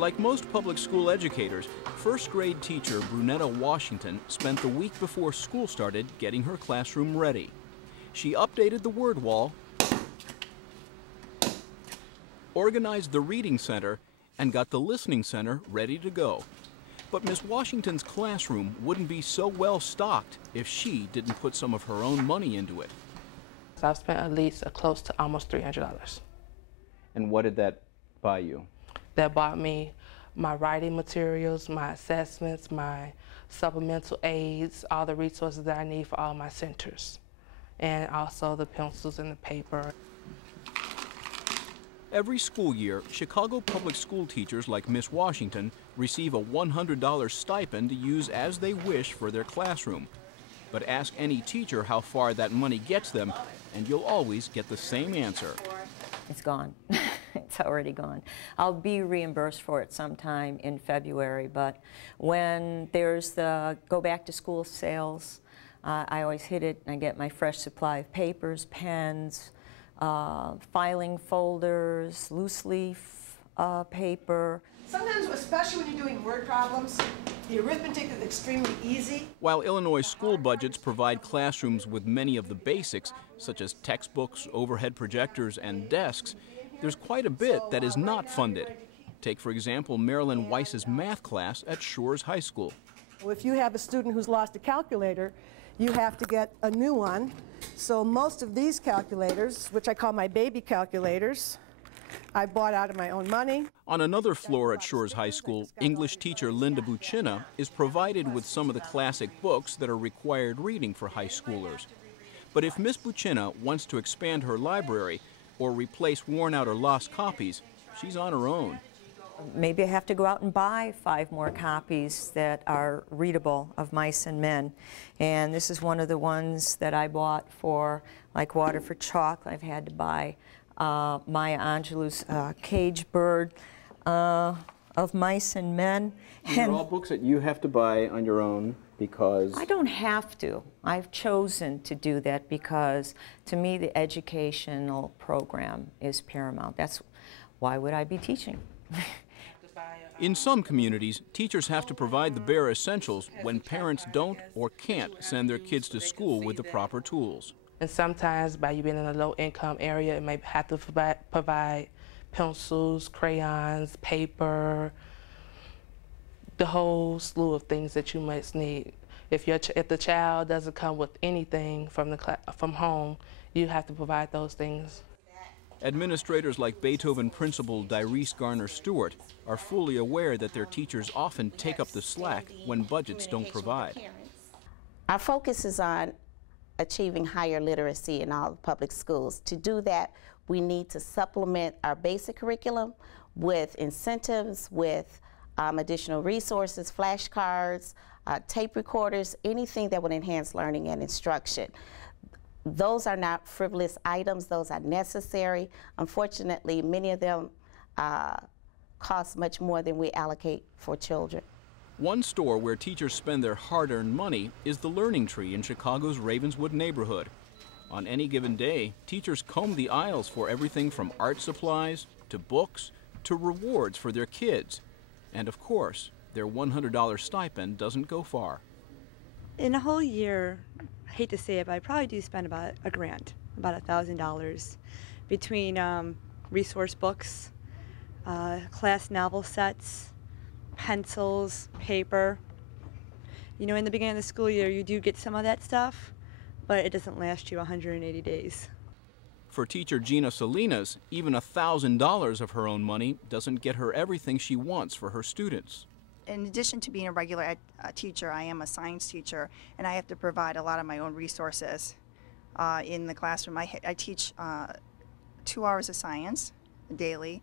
Like most public school educators, first grade teacher Brunetta Washington spent the week before school started getting her classroom ready. She updated the word wall, organized the reading center, and got the listening center ready to go. But Miss Washington's classroom wouldn't be so well stocked if she didn't put some of her own money into it. So I've spent at least close to almost $300. And what did that buy you? That bought me my writing materials, my assessments, my supplemental aids, all the resources that I need for all my centers, and also the pencils and the paper. Every school year, Chicago public school teachers like Miss Washington receive a $100 stipend to use as they wish for their classroom. But ask any teacher how far that money gets them, and you'll always get the same answer. It's gone. It's already gone. I'll be reimbursed for it sometime in February, but when there's the go back to school sales, I always hit it and I get my fresh supply of papers, pens, filing folders, loose leaf paper. Sometimes, especially when you're doing word problems, the arithmetic is extremely easy. While Illinois school budgets provide classrooms with many of the basics, such as textbooks, overhead projectors, and desks, there's quite a bit that is not funded. Take, for example, Marilyn Weiss's math class at Shores High School. If you have a student who's lost a calculator, you have to get a new one. So most of these calculators, which I call my baby calculators, I bought out of my own money. On another floor at Shores High School, English teacher Linda Buccina is provided with some of the classic books that are required reading for high schoolers. But if Miss Buccina wants to expand her library or replace worn out or lost copies, she's on her own. Maybe I have to go out and buy 5 more copies that are readable of Mice and Men. And this is one of the ones that I bought for, like Water for Chalk. I've had to buy Maya Angelou's Cage Bird of Mice and Men. These are all books that you have to buy on your own because... I don't have to. I've chosen to do that because, to me, the educational program is paramount. That's why would I be teaching? In some communities, teachers have to provide the bare essentials when parents don't or can't send their kids to school with the proper tools. And sometimes, by you being in a low-income area, it may have to provide pencils, crayons, paper, the whole slew of things that you must need. If the child doesn't come with anything from home, you have to provide those things. Administrators like Beethoven principal Dyrese Garner Stewart are fully aware that their teachers often take up the slack when budgets don't provide. Our focus is on achieving higher literacy in all public schools. To do that, we need to supplement our basic curriculum with incentives, with additional resources, flashcards, tape recorders, anything that would enhance learning and instruction. Those are not frivolous items, those are necessary. Unfortunately, many of them cost much more than we allocate for children. One store where teachers spend their hard-earned money is the Learning Tree in Chicago's Ravenswood neighborhood. On any given day, teachers comb the aisles for everything from art supplies to books to rewards for their kids. And of course, their $100 stipend doesn't go far. In a whole year, I hate to say it, but I probably do spend about $1,000, about $1,000 between resource books, class novel sets, pencils, paper. You know, in the beginning of the school year, you do get some of that stuff, but it doesn't last you 180 days. For teacher Gina Salinas, even $1,000 of her own money doesn't get her everything she wants for her students. In addition to being a regular teacher, I am a science teacher, and I have to provide a lot of my own resources in the classroom. I teach 2 hours of science daily,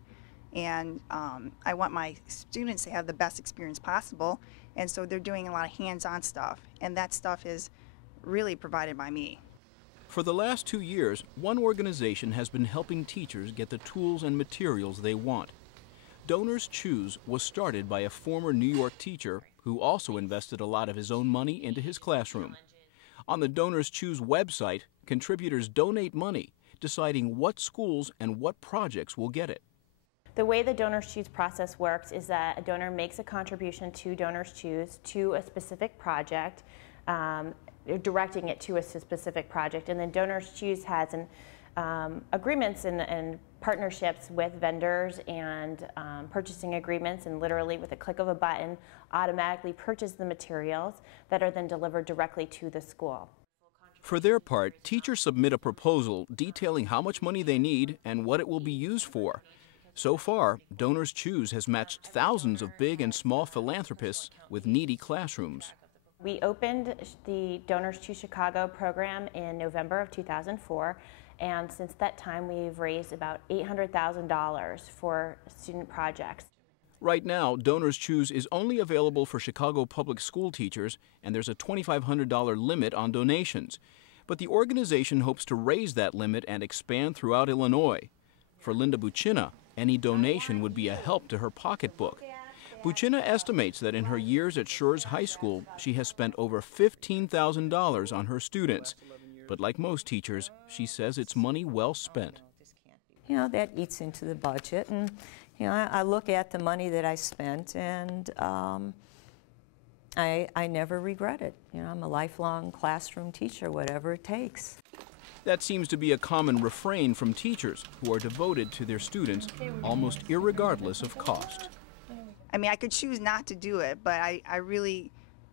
and I want my students to have the best experience possible, and so they're doing a lot of hands-on stuff, and that stuff is really provided by me. For the last 2 years, one organization has been helping teachers get the tools and materials they want. Donors Choose was started by a former New York teacher who also invested a lot of his own money into his classroom. On the Donors Choose website, contributors donate money, deciding what schools and what projects will get it. The way the Donors Choose process works is that a donor makes a contribution to Donors Choose to a specific project, directing it to a specific project, and then Donors Choose has agreements and partnerships with vendors and purchasing agreements, and literally with a click of a button automatically purchase the materials that are then delivered directly to the school. For their part, teachers submit a proposal detailing how much money they need and what it will be used for. So far, Donors Choose has matched thousands of big and small philanthropists with needy classrooms. We opened the Donors Choose Chicago program in November of 2004, and since that time we've raised about $800,000 for student projects. Right now, Donors Choose is only available for Chicago public school teachers, and there's a $2,500 limit on donations. But the organization hopes to raise that limit and expand throughout Illinois. For Linda Buccina, any donation would be a help to her pocketbook. Buccina estimates that in her years at Schurz High School, she has spent over $15,000 on her students. But like most teachers, she says it's money well spent. You know, that eats into the budget, and you know, I look at the money that I spent, and I never regret it. You know, I'm a lifelong classroom teacher, whatever it takes. That seems to be a common refrain from teachers who are devoted to their students almost irregardless of cost. I mean, I could choose not to do it, but I really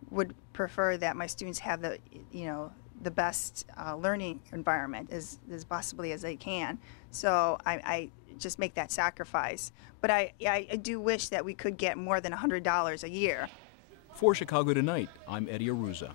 would prefer that my students have the, you know, the best learning environment as possibly as they can. So I just make that sacrifice. But I do wish that we could get more than $100 a year. For Chicago Tonight, I'm Eddie Arruza.